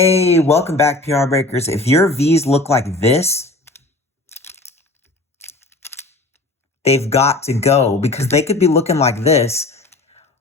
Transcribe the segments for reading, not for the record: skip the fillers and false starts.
Hey, welcome back, PR Breakers. If your V's look like this, they've got to go because they could be looking like this.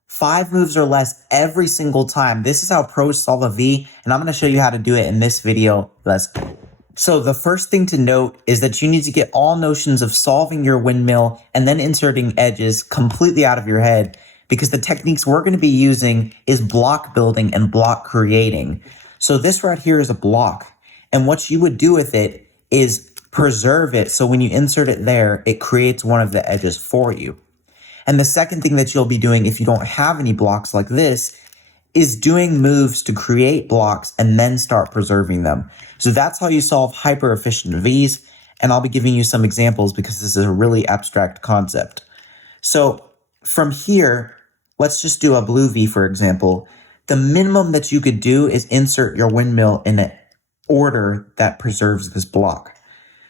5 moves or less every single time. This is how pros solve a V, and I'm going to show you how to do it in this video. Let's go. So the first thing to note is that you need to get all notions of solving your windmill and then inserting edges completely out of your head, because the techniques we're going to be using is block building and block creating. So this right here is a block, and what you would do with it is preserve it, so when you insert it there, it creates one of the edges for you. And the second thing that you'll be doing if you don't have any blocks like this is doing moves to create blocks and then start preserving them. So that's how you solve hyper efficient Vs, and I'll be giving you some examples because this is a really abstract concept. So from here, let's just do a blue V, for example. The minimum that you could do is insert your windmill in an order that preserves this block.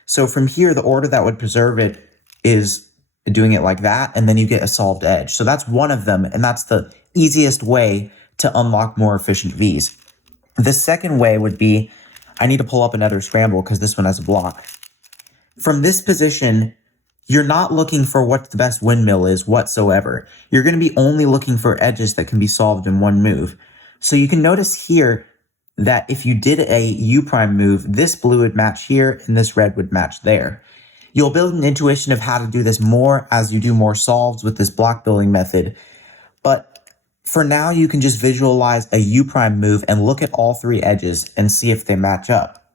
So from here, the order that would preserve it is doing it like that, and then you get a solved edge. So that's one of them, and that's the easiest way to unlock more efficient Vs. The second way would be, I need to pull up another scramble because this one has a block. From this position, you're not looking for what the best windmill is whatsoever. You're going to be only looking for edges that can be solved in one move. So you can notice here that if you did a U prime move, this blue would match here and this red would match there. You'll build an intuition of how to do this more as you do more solves with this block building method. But for now, you can just visualize a U prime move and look at all 3 edges and see if they match up.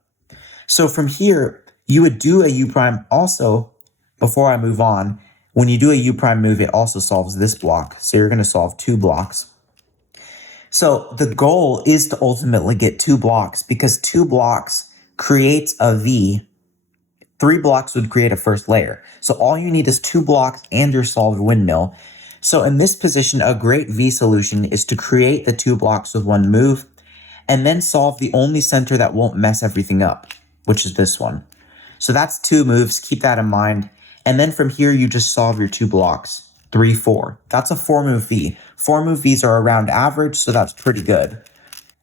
So from here, you would do a U prime also. Before I move on, when you do a U prime move, it also solves this block. So you're going to solve 2 blocks. So the goal is to ultimately get 2 blocks, because 2 blocks creates a V. 3 blocks would create a first layer. So all you need is 2 blocks and your solved windmill. So in this position, a great V solution is to create the 2 blocks with 1 move and then solve the only center that won't mess everything up, which is this one. So that's 2 moves. Keep that in mind. And then from here, you just solve your 2 blocks, 3, 4. That's a 4-move V. 4-move Vs are around average, so that's pretty good.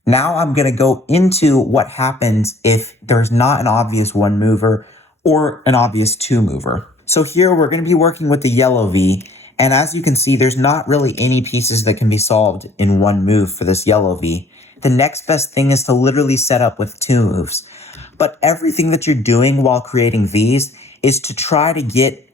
Now I'm going to go into what happens if there's not an obvious 1 mover or an obvious 2 mover. So here we're going to be working with the yellow V. And as you can see, there's not really any pieces that can be solved in 1 move for this yellow V. The next best thing is to literally set up with 2 moves. But everything that you're doing while creating Vs is to try to get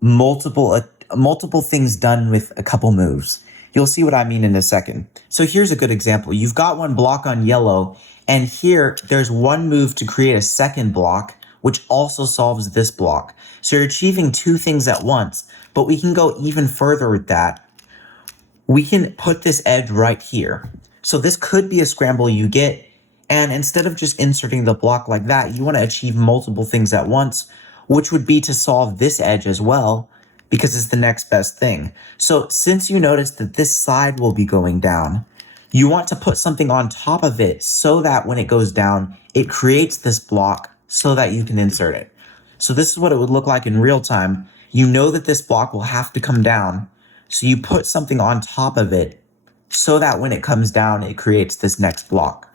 multiple things done with a couple moves. You'll see what I mean in a second. So here's a good example. You've got 1 block on yellow, and here there's 1 move to create a second block, which also solves this block. So you're achieving 2 things at once, but we can go even further with that. We can put this edge right here. So this could be a scramble you get, and instead of just inserting the block like that, you want to achieve multiple things at once, which would be to solve this edge as well, because it's the next best thing. So since you notice that this side will be going down, you want to put something on top of it so that when it goes down, it creates this block so that you can insert it. So this is what it would look like in real time. You know that this block will have to come down, so you put something on top of it so that when it comes down, it creates this next block.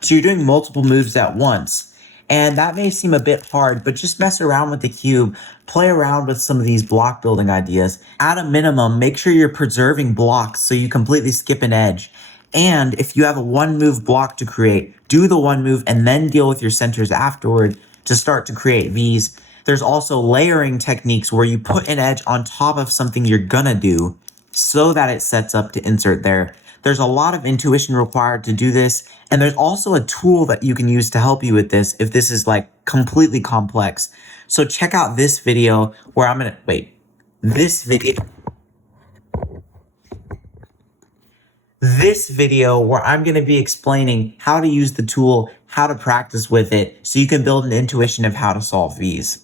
So you're doing multiple moves at once. And that may seem a bit hard, but just mess around with the cube, play around with some of these block building ideas. At a minimum, make sure you're preserving blocks so you completely skip an edge. And if you have a 1-move block to create, do the 1 move and then deal with your centers afterward to start to create Vs. There's also layering techniques where you put an edge on top of something you're gonna do so that it sets up to insert there. There's a lot of intuition required to do this, and there's also a tool that you can use to help you with this if this is like completely complex. So check out this video where I'm gonna, this video where I'm gonna be explaining how to use the tool, how to practice with it, so you can build an intuition of how to solve Vs.